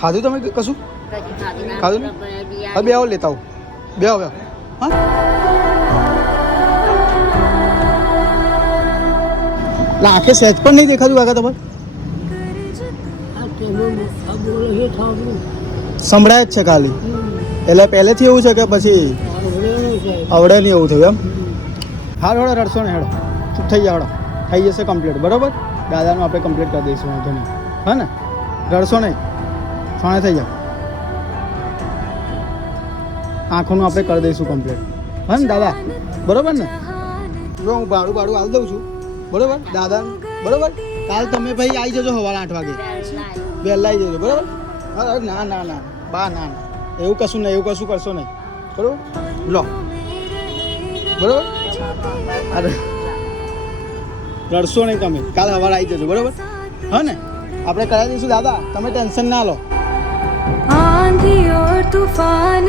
ખાધું તમે કશું? ખાધું? હા બે આવો, લેતા આવો. બે આવો હા? આખે સહેજ પણ નહીં દેખાતું આગળ તમારે? સંભળાય જ છે ખાલી. એટલે પહેલેથી એવું છે કે પછી આવડે નહીં એવું થયું એમ. હાલ હળો રડશો ને હેડો ચૂપ થઈ જાવ થઈ જશે કમ્પ્લીટ બરાબર? દાદાનું આપણે કમ્પ્લીટ કરી દઈશું, વાંધો નહીં. હા ને? રડશો નહીં. ફાણે થઈ જાઓ. આંખોનું આપણે કરી દઈશું કમ્પ્લીટ હા ને દાદા? બરાબર ને? જો હું ભાડું ભાડું હાલ દઉં છું. બરાબર? દાદા બરાબર? કાલ તમે ભાઈ આવી જજો સવારે આઠ વાગે. વહેલા આવી જજો. બરાબર? હા ના ના ના. બા, ના ના. એવું કશું નહીં, એવું કશું કરશો નહીં. બરાબર? લો. બરાબર? અરે. રડશો નહીં તમે. કાલ સવારે આવી જજો. બરાબર? હા ને? આપણે કરાવી દઈશું, દાદા. તમે ટેન્શન ના લો. तूफान